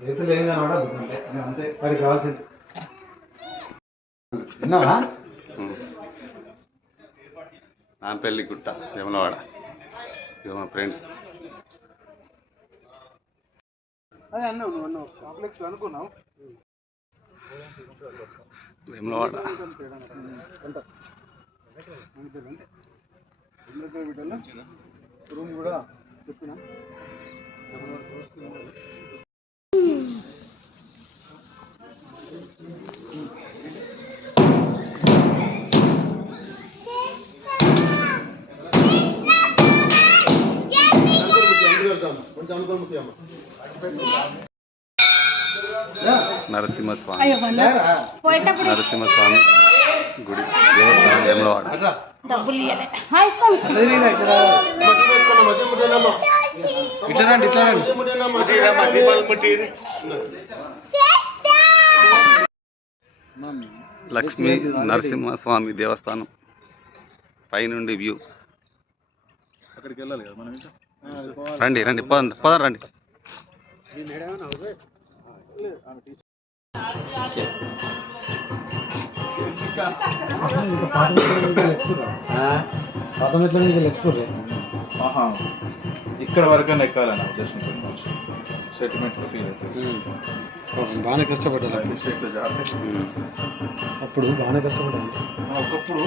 చేతులు ఏం కనబడదు అంతే వాడికి కావాల్సింది విన్నావా నాంపల్లి గుట్ట వేములవాడ ఇది మా ఫ్రెండ్స్ అదే అన్నావు నువ్వు అన్నావు కాంప్లెక్స్ అనుకున్నావు వేములవాడ రూమ్ కూడా చెప్పిన నరసింహస్వామి. నరసింహస్వామి గుడి దేవస్థానం వేములవాడ. డబ్బులు ఇవ్వలే హాయ్ ఇస్తాం ఇట్లా రండి ఇట్లా రండి. లక్ష్మీ నరసింహస్వామి దేవస్థానం. పైనుండి వ్యూ. అక్కడికి వెళ్ళాలి కదా మనం ఇంకా? రండి రండి పద పద రండి. ఆహా. ఇక్కడ వరకు ఎక్కాలని ఉద్దేశం సెటిల్మెంట్ ఫీల్ అవుతుంది. బాగానే కష్టపడ్డారు చేతిలో జాగ్రత్త. అప్పుడు బాగానే కష్టపడ్డారు. ఒకప్పుడు